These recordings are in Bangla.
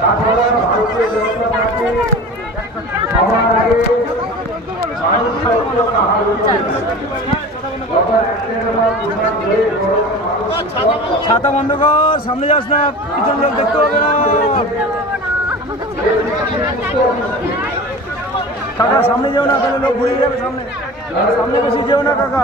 তাছাড়া ভারতীয় জনতা পার্টি সবার আগে ছাতা বন্ধ কর, সামনে যাস না, পিছন লোক দেখতে পাবে না। কাকা সামনে যেও না, তাহলে লোক ঘুরে যাবে। সামনে সামনে বেশি যেও না কাকা।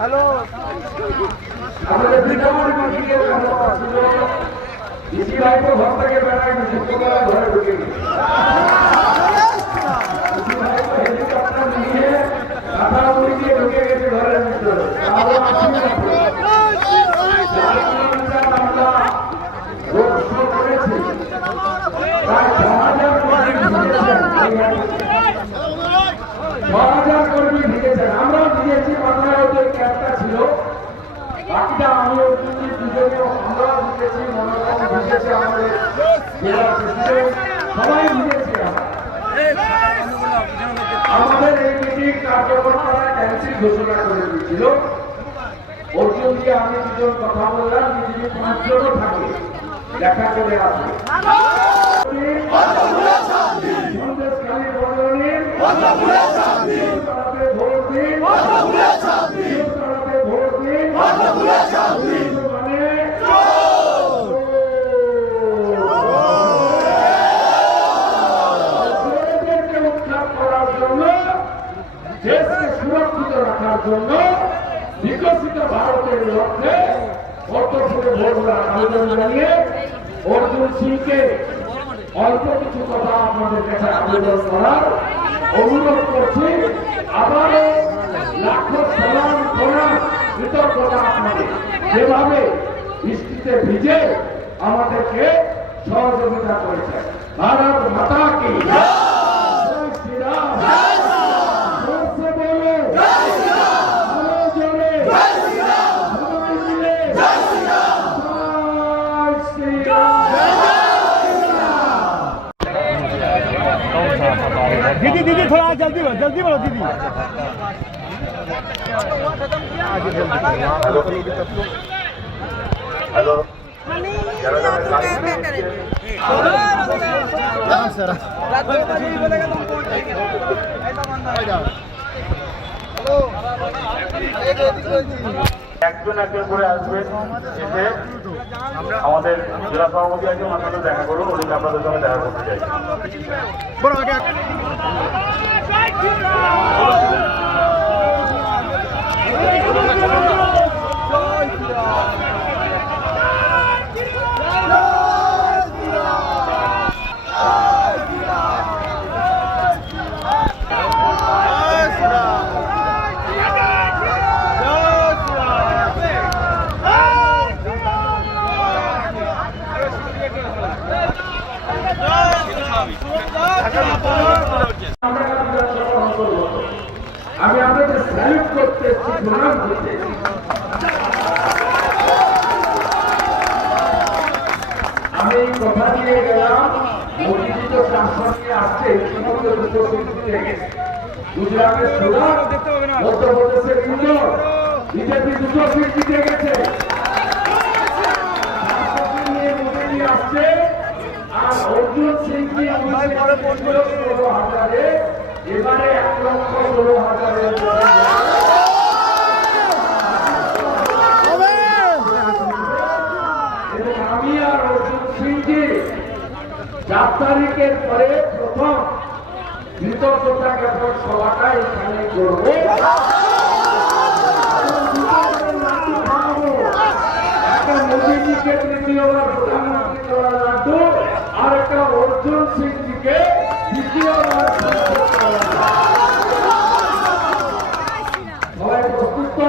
হ্যালো, আমাদের বিদ্যমান ঘর থেকে বেড়ায় ঘরে ঢুকে হেলিকপ্টার নিয়ে ঢুকে গেছে ঘরের ভিতরে। করেছি প্রায় 6,000 কর্মী ভিজেছেন, আমরাও ভিজেছি। বাংলায় যে ক্যাবটা ছিল, বাকিটা আমি দুজনে আমরাও ভিজেছি, মনোরম ভিজেছে, আমাদের জেলা প্রেসিডেন্ট সবাই ভিজেছি। আমাদের এই মিটিং কার্যকর করার ক্যান্সেল ঘোষণা করে দিয়েছিল। অর্জুন দিয়ে আমি দুজন কথা বললাম যে যদি 5 জনও থাকে দেখা করে আসবে। সন্দেশখালী বদরণীর ভোট দিন, ভোট দিন। উদ্ধার করার জন্য, দেশকে সুরক্ষিত রাখার জন্য, বিকশিত ভারতের লক্ষ্যে অর্থপুরে ভোট দেওয়ার আবেদন জানিয়ে অর্জুন সিংকে অল্প কিছু কথা আপনাদের কাছে আবেদন করার অনুরোধ করছি। আবারও লাখো সালাম করার কৃতজ্ঞতা আপনাদের, যেভাবে বৃষ্টিতে ভিজে আমাদেরকে সহযোগিতা করেছে। ভারত মাতা কি জয়, শ্রীরাম दीदी दीदी थोड़ा जल्दी बोलो दीदी। हेलो একজন একজন করে আসবেন, এসে আমাদের জেলা সভাপতি আছে, ওনার সাথে দেখা করুন। উনি আপনাদের সঙ্গে দেখা করতে চাই। আমি আপনাদের স্যালুট করতে, প্রণাম করতে। আমি কথা দিয়ে গেলাম, মোদীজি তো শাসনে আসছে, ইতিমধ্যে 200 সিট জিতে গেছে। গুজরাটের সুরাট, মধ্যপ্রদেশের ইন্দোর, বিজেপি 200 সিট জিতে গেছে। মোদীজি আসছে, আর অর্জুন সিং কি 16,000, এবারে 1,16,000। আমি আর অর্জুন সিংজি 4 তারিখের পরে প্রথম কৃতজ্ঞতা জ্ঞাপন সভাটা এখানে করব। একটা মোদীজিকে তৃতীয়বার প্রধানমন্ত্রী করা লাগতো, আর একটা অর্জুন সিংজিকে দ্বিতীয়বার। সবাই প্রস্তুত তো?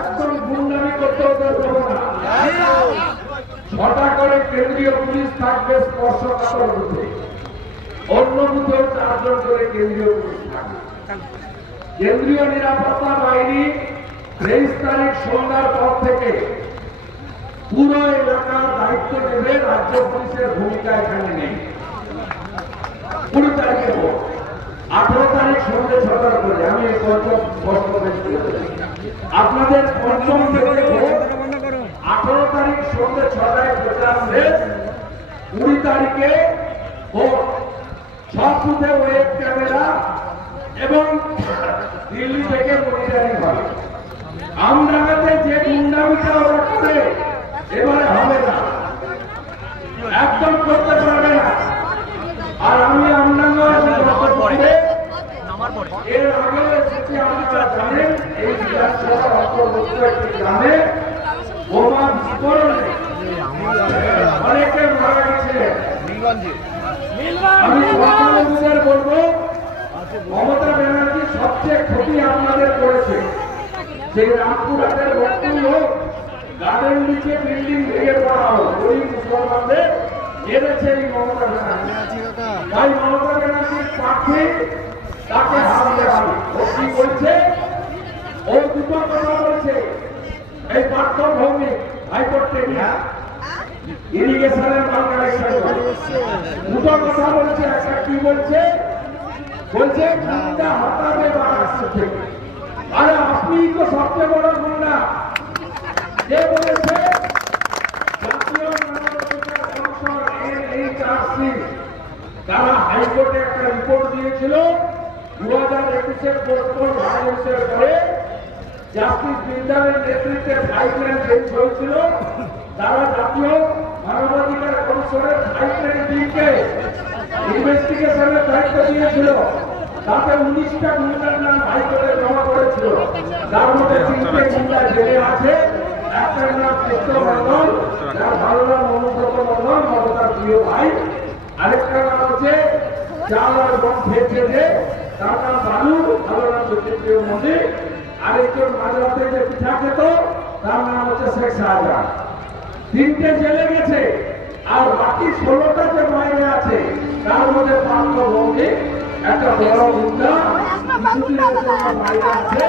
একদম গুন্ডামি করতে দেবো না। 6টা করে কেন্দ্রীয় পুলিশ থাকবে স্পর্শকাতর রূপে। অন্য কোনো বুথেও 4 জন করে কেন্দ্রীয় পুলিশ থাকে। কেন্দ্রীয় নিরাপত্তা বাহিনী 23 তারিখ সন্ধ্যার পর থেকে পুরো এলাকার দায়িত্ব নেবে। রাজ্য পুলিশের ভূমিকা এখানে নেই। 20 তারিখে ভোট, 18 তারিখ সন্ধ্যে 6টার করে আমি এই পঞ্চম স্পষ্ট করে আপনাদের পঞ্চম থেকে ভোট, 18 তারিখ সন্ধ্যে 6টায় প্রচার শেষ, 20 তারিখে ভোট। সব বুথে ওয়েব ক্যামেরা এবং দিল্লি থেকে মনিটরিং হবে। আমডাঙ্গাতে যে গুন্ডামিটা ওরা করে এবারে হবে না, একদম করতে পারবে না। আর আমি আমডাঙ্গা এর আগে সেটি আপনারা জানেন, এই বিধানসভার অন্তর্ভুক্ত একটি গ্রামে বোমা বিস্ফোরণে অনেকে মারা গেছে। আমি সরকারের বলবো, মমতা ব্যানার্জি সবচেয়ে ক্ষতি আপনাদের করেছে। সেই রামপুরহাটের বক্তব্য হোক, গার্ডেন নিচে বিল্ডিং ভেঙে পড়া হোক, ওই মুসলমানদের এনেছে এই মমতা ব্যানার্জি। তাই মমতা ব্যানার্জির প্রার্থী তাকে হারতে হবে। ও কি বলছে? ও দুটো কথা বলছে। এই পার্থ ভৌমিক হাইকোর্টে ইরিগেশনের মাল কালেকশন দুটো কথা বলছে। একটা কি বলছে? বলছে গুন্ডা হটাবে মহারাষ্ট্র থেকে। আরে আপনি তো সবচেয়ে বড় গুন্ডা। যে বলেছে জাতীয় মানবাধিকার কমিশন NHRC তারা হাইকোর্টে একটা রিপোর্ট দিয়েছিল 2021-এর পোস্টপোন ভায়োলেন্সের পরে জাস্টিস বিন্দারের নেতৃত্বে 5 ম্যান বেঞ্চ হয়েছিল। তারা জাতীয় মানবাধিকার কমিশনের 5 ম্যান টিমকে ইনভেস্টিগেশনের দায়িত্ব দিয়েছিল। তাতে 19টা গুন্ডার নাম হাইকোর্টে জমা করেছিল। তার মধ্যে 3টে গুন্ডা জেলে আছে। একটার নাম কৃষ্ণ মন্ডল, যার ভালো নাম অনুব্রত মন্ডল, মমতার প্রিয় ভাই। আরেকটা নাম হচ্ছে চাল আর গম খেয়েছে যে, তার নাম বালু, ভালো নাম জ্যোতিপ্রিয় মোদী। আরেকজন মাঝরাতে যে পিঠা খেত, তার নাম হচ্ছে শেখ শাহজাহান। 3টে জেলে গেছে। আর বাকি 16টা যে বাইরে আছে, তার মধ্যে পার্থ ভৌমিক একটা বড় গুন্ডা, কিছুদিনের জন্য বাইরে আছে।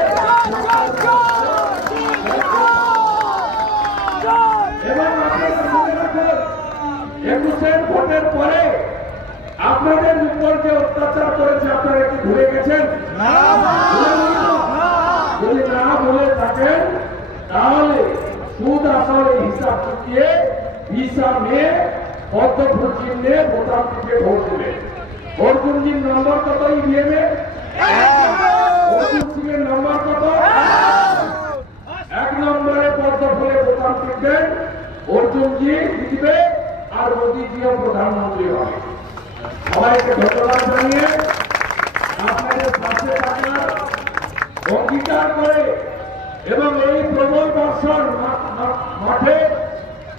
এবং আপনারা মনে রাখুন, 21-এর ভোটের পরে আপনাদের উপর যে অত্যাচার করেছে আপনারা কি ভুলে গেছেন? যদি না ভুলে থাকেন তাহলে সুদ আসলে হিসাব চুকিয়ে হিসাব নিয়ে পদ্মফুল চিহ্নে বোতাম টিপে ভোট দেবে। অর্জুনজির নম্বর কত ইভিএমে? অর্জুন সিং এর নম্বর কত? 1 নম্বরে পদ্মফুলে বোতাম টিপবেন, অর্জুনজি জিতবে আর মোদীজিও প্রধানমন্ত্রী হবে। সবাইকে ধন্যবাদ জানিয়ে আপনাদের পাশে থাকার অঙ্গীকার করে এবং এই প্রবল বর্ষণ মাঠে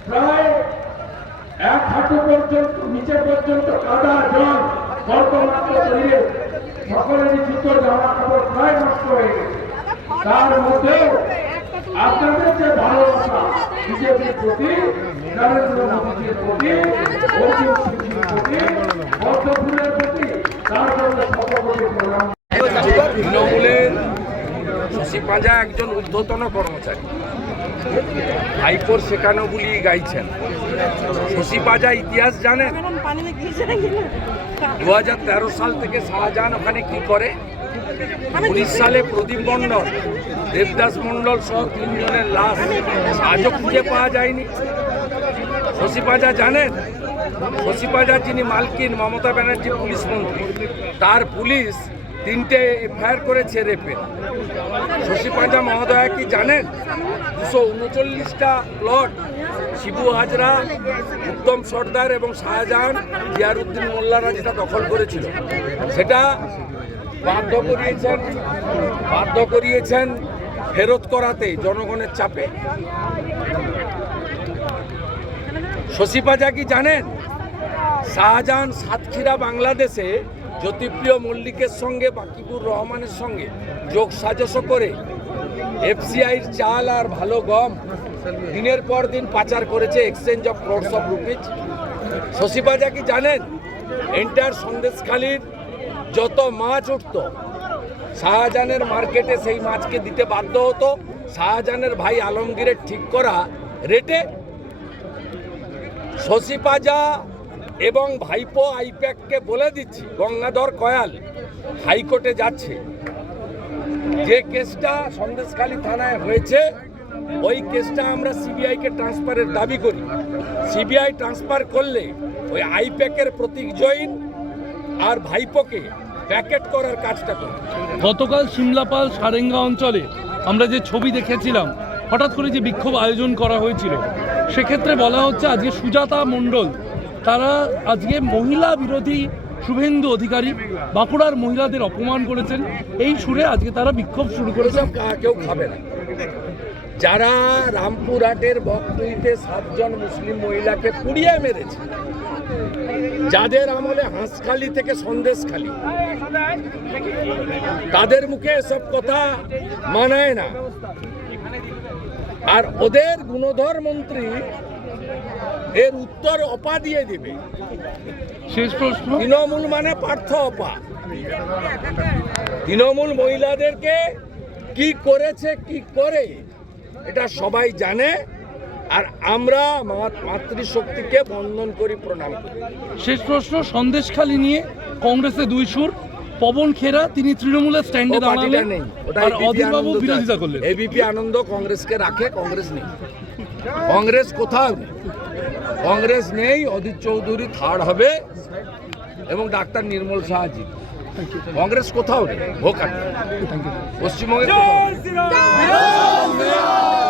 প্রায় 1 হাঁটু পর্যন্ত নিচে পর্যন্ত কাদা জল স্বল্প মাত্র তৈরি, সকলেরই জুতো জামা কাপড় প্রায় নষ্ট হয়ে গেছে। তার মধ্যেও আপনাদের যে ভালোবাসা বিজেপির প্রতি, নরেন্দ্র মোদীজির প্রতি, অর্জুন সিংজির প্রতি, পদ্মফুলের প্রতি, তার জন্য শতকোটি প্রণাম। তৃণমূলের শশী পাঁজা একজন ঊর্ধ্বতন কর্মচারী, হাইকোর্ট শেখানো বলি গাইছেন। শশী পাঁজা ইতিহাস জানেন? 2013 সাল থেকে শাহজাহান ওখানে কি করে, 19 সালে প্রদীপ মণ্ডল, দেবদাস মণ্ডল সহ 3 জনের লাশ আজও খুঁজে পাওয়া যায়নি। শশী পাঁজা জানেন? শশী পাঁজার যিনি মালকিন মমতা ব্যানার্জি পুলিশ মন্ত্রী, তার পুলিশ 3টে এফআইআর করেছে রেপে। শশী পাঁজা মহোদয় কি জানেন? 239টা প্লট শিবু হাজরা, উত্তম সর্দার এবং শাহজাহান জিয়ারউদ্দিন মোল্লারা যেটা দখল করেছিল, সেটা বাধ্য করিয়েছেন ফেরত করাতে জনগণের চাপে। শশী পাঁজা কি জানেন? শাহজাহান সাতক্ষীরা বাংলাদেশে জ্যোতিপ্রিয় মল্লিকের সঙ্গে বাকিবুর রহমানের সঙ্গে যোগ সাজস করে এফসিআইর চাল আর ভালো গম দিনের পর দিন পাচার করেছে, exchange of crores of rupees. Shashi Panja কি জানেন? এন্টার সন্দেশখালীর যত মাছ উঠত শাহজাহানের মার্কেটে সেই মাছকে দিতে বাধ্য হতো শাহজাহানের ভাই আলমগীরের ঠিক করা রেটে। শশী পাজা এবং ভাইপো আইপ্যাককে বলে দিচ্ছি, গঙ্গাধর কয়াল হাইকোর্টে যাচ্ছে, যে কেসটা সন্দেশখালী থানায় হয়েছে ওই কেসটা আমরা সিবিআইকে ট্রান্সফারের দাবি করি। সিবিআই ট্রান্সফার করলে ওই আইপ্যাকের প্রতীক জৈন আর ভাইপোকে প্যাকেট করার কাজটা করি। গতকাল সিমলাপাল সারেঙ্গা অঞ্চলে আমরা যে ছবি দেখেছিলাম, হঠাৎ করে যে বিক্ষোভ আয়োজন করা হয়েছিল, সেক্ষেত্রে বলা হচ্ছে আজকে সুজাতা মণ্ডল তারা আজকে মহিলা বিরোধী শুভেন্দু অধিকারী বাঁকুড়ার মহিলাদের অপমান করেছেন, এই সুরে আজকে তারা বিক্ষোভ শুরু করেছে। এসব কেউ খাবে না। যারা রামপুরহাটের বকটুইতে 7 জন মুসলিম মহিলাকে পুড়িয়ে মেরেছে, যাদের আমলে হাঁসখালি থেকে সন্দেশখালী, তাদের মুখে এসব কথা মানায় না। আর ওদের গুণধর মন্ত্রী এর উত্তর অপা দিয়ে দেবে। শেষ প্রশ্ন, তৃণমূল মানে পার্থ অপা। তৃণমূল মহিলাদেরকে কি করেছে কি করে এটা সবাই জানে, আর আমরা মাতৃশক্তিকে বন্দন করি, প্রণাম করি। শেষ প্রশ্ন, সন্দেশখালী নিয়ে কংগ্রেসে দুই সুর, পবন খেরা তিনি তৃণমূলের স্ট্যান্ডে দাঁড়ালেন আর অধীরবাবু বিরোধিতা করলেন। এবিপি আনন্দ কংগ্রেসকে রাখে, কংগ্রেস নেই, কংগ্রেস কোথাও নেই, কংগ্রেস নেই। অধীর চৌধুরী থার্ড হবে এবং ডাক্তার নির্মল শাহ জিতবে। কংগ্রেস কোথাও নেই, ভোকার পশ্চিমবঙ্গে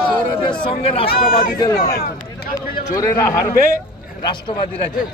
চোরেদের সঙ্গে রাষ্ট্রবাদীদের লড়াই, চোরেরা হারবে, রাষ্ট্রবাদীরা জিতবে।